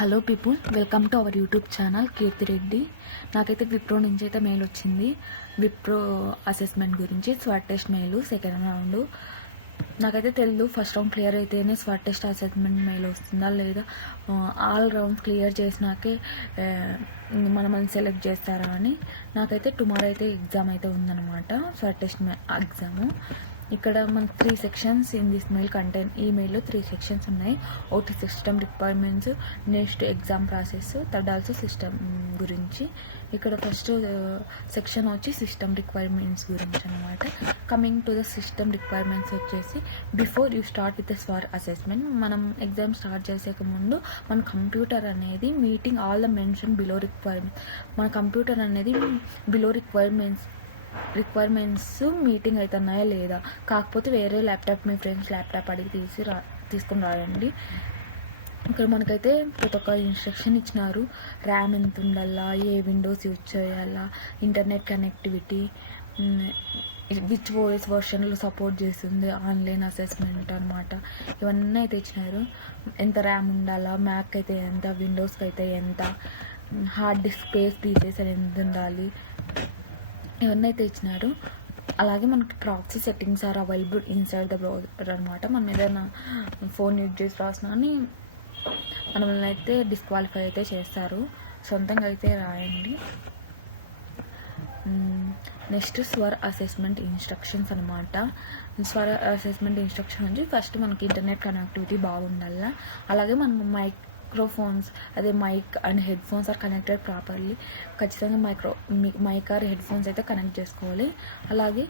Hello people, welcome to our YouTube channel Keerthi Reddy. నాకైతే విప్రో నుంచి అయితే మెయిల్ వచ్చింది. విప్రో అసెస్మెంట్ గురించి స్వాట్ టెస్ట్ మెయిల్ సెకండ్ రౌండ్. నాకైతే తెలియదు ఫస్ట్ రౌండ్ క్లియర్ అయితేనే స్వాట్ టెస్ట్ అసెస్మెంట్ మెయిల్ వస్తుందా లేదా ఆల్ రౌండ్ క్లియర్ చేసినాకే మనల్ని సెలెక్ట్ చేస్తారా అని. నాకైతే టుమారో అయితే ఎగ్జామ్ అయితే ఉందన్నమాట, స్వాట్ టెస్ట్ ఎగ్జాము. ఇక్కడ మనకు 3 sections in this mail content. ఈ మెయిల్లో 3 సెక్షన్స్ ఉన్నాయి. ఒకటి system requirements, next exam process, third also system గురించి. ఇక్కడ ఫస్ట్ సెక్షన్ వచ్చి సిస్టమ్ రిక్వైర్మెంట్స్ గురించి అనమాట. Coming to the system requirements వచ్చేసి, before you start with the స్వాట్ అసెస్మెంట్, మనం ఎగ్జామ్ స్టార్ట్ చేసేక ముందు మన కంప్యూటర్ అనేది meeting all the mention below requirements, మన కంప్యూటర్ అనేది బిలో రిక్వైర్మెంట్స్ మీటింగ్ అవుతున్నాయా లేదా, కాకపోతే వేరే ల్యాప్టాప్ మీ ఫ్రెండ్స్ ల్యాప్టాప్ అడిగి తీసుకుని రాయండి. ఇక్కడ మనకైతే ప్రతి ఒక్క ఇన్స్ట్రక్షన్ ఇచ్చినారు. ర్యామ్ ఎంత ఉండాలా, ఏ విండోస్ యూజ్ చేయాలా, ఇంటర్నెట్ కనెక్టివిటీ, విచ్ ఓఎస్ వర్షన్లో సపోర్ట్ చేస్తుంది, ఆన్లైన్ అసెస్మెంట్ అనమాట. ఇవన్నీ అయితే ఇచ్చినారు. ఎంత ర్యామ్ ఉండాలా, మ్యాక్ అయితే ఎంత, విండోస్కి అయితే ఎంత, హార్డ్ డిస్క్ స్పేస్ పీసెస్ అని ఎంత ఉండాలి, ఇవన్నీ అయితే ఇచ్చినారు. అలాగే మనకి proxy settings are available inside the browser అనమాట. మనం ఏదైనా ఫోన్ యూజ్ చేసి రాసినా అని మనల్ని అయితే డిస్క్వాలిఫై అయితే చేస్తారు. సొంతంగా అయితే రాయండి. నెక్స్ట్ స్వర్ అసెస్మెంట్ ఇన్స్ట్రక్షన్స్ అనమాట. స్వర్ అసెస్మెంట్ ఇన్స్ట్రక్షన్ నుంచి ఫస్ట్ మనకి ఇంటర్నెట్ కనెక్టివిటీ బాగుండాల. అలాగే మనం మైక్రోఫోన్స్, అదే mic and headphones are connected properly. ఖచ్చితంగా మైక్ ఆర్ హెడ్ ఫోన్స్ అయితే కనెక్ట్ చేసుకోవాలి. అలాగే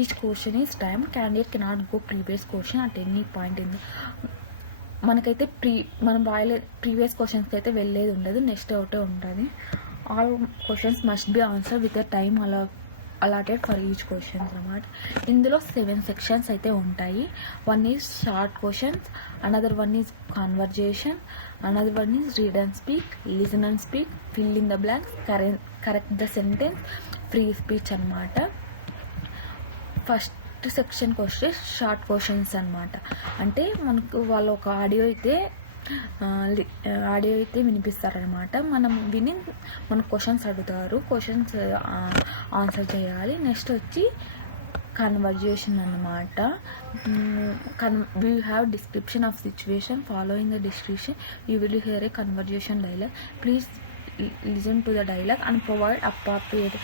each question is time, candidate cannot go previous question at any point in. మనకైతే మనం ప్రీవియస్ క్వశ్చన్స్కి అయితే వెళ్ళేది ఉండదు, నెక్స్ట్ ఒకటే ఉంటుంది. All questions must be answer with the time allotted for each questions అనమాట. ఇందులో 7 సెక్షన్స్ అయితే ఉంటాయి. 1 is short questions, another 1 is conversation, another 1 is read and speak, listen and speak, fill in the blanks, correct the sentence, free speech అనమాట. First సెక్షన్కి వస్తే short questions అనమాట. అంటే మనకు వాళ్ళు ఒక ఆడియో అయితే వినిపిస్తారనమాట. మనం విని మనకు క్వశ్చన్స్ అడుగుతారు, క్వశ్చన్స్ ఆన్సర్ చేయాలి. నెక్స్ట్ వచ్చి కన్వర్జేషన్ అనమాట. We have description of situation, following the description you will here A conversation dialogue, please listen to the dialogue and provide appropriate.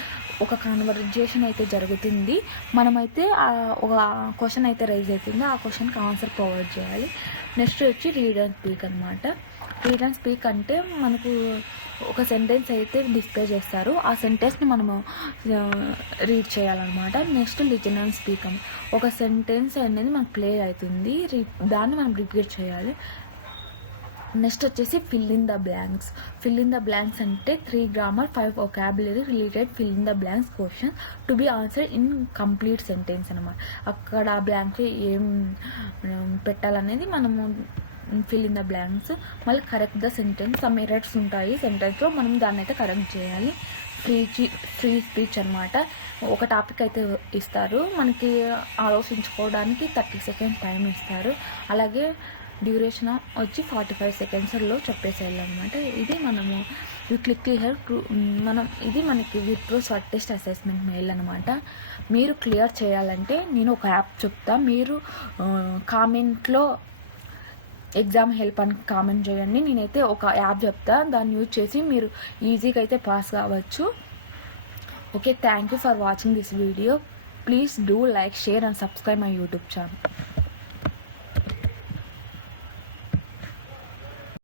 ఒక కన్వర్జేషన్ అయితే జరుగుతుంది, మనమైతే ఒక క్వశ్చన్ అయితే రైజ్ అవుతుంది, ఆ క్వశ్చన్కి ఆన్సర్ ప్రొవైడ్ చేయాలి. నెక్స్ట్ వచ్చి రీడ్ అండ్ స్పీక్ అనమాట. రీడ్ అండ్ స్పీక్ అంటే మనకు ఒక సెంటెన్స్ అయితే డిస్ప్లే చేస్తారు, ఆ సెంటెన్స్ని మనము రీడ్ చేయాలన్నమాట. నెక్స్ట్ లిజన్ అండ్ స్పీక్ అని ఒక సెంటెన్స్ అనేది మనకు ప్లే అవుతుంది, దాన్ని మనం రిపీట్ చేయాలి. నెక్స్ట్ వచ్చేసి fill in the blanks. Fill in the blanks అంటే 3 grammar 5 vocabulary related fill in the blanks question to be answer in complete sentence అనమాట. అక్కడ ఆ బ్లాంక్ ఏం పెట్టాలనేది మనము ఫిల్ ఇన్ ద బ్లాంక్స్. మళ్ళీ correct the sentence, some errors ఉంటాయి సెంటెన్స్లో, మనం దాన్ని అయితే కరెక్ట్ చేయాలి. ఫ్రీ స్పీచ్ అనమాట. ఒక టాపిక్ అయితే ఇస్తారు, మనకి ఆలోచించుకోవడానికి 30 సెకండ్స్ టైం ఇస్తారు. అలాగే డ్యూరేషన్ వచ్చి 45 సెకండ్స్లో చెప్పేసేయాలన్నమాట. ఇది మనము క్లిక్ హియర్ ఇది మనకి Wipro swat test assessment mail అనమాట. మీరు క్లియర్ చేయాలంటే నేను ఒక యాప్ చెప్తా, మీరు కామెంట్లో ఎగ్జామ్ హెల్ప్ అని కామెంట్ చేయండి. నేనైతే ఒక యాప్ చెప్తా, దాన్ని యూజ్ చేసి మీరు ఈజీగా అయితే పాస్ కావచ్చు. Okay, thank you for watching this video. Please do like, share and subscribe my YouTube channel.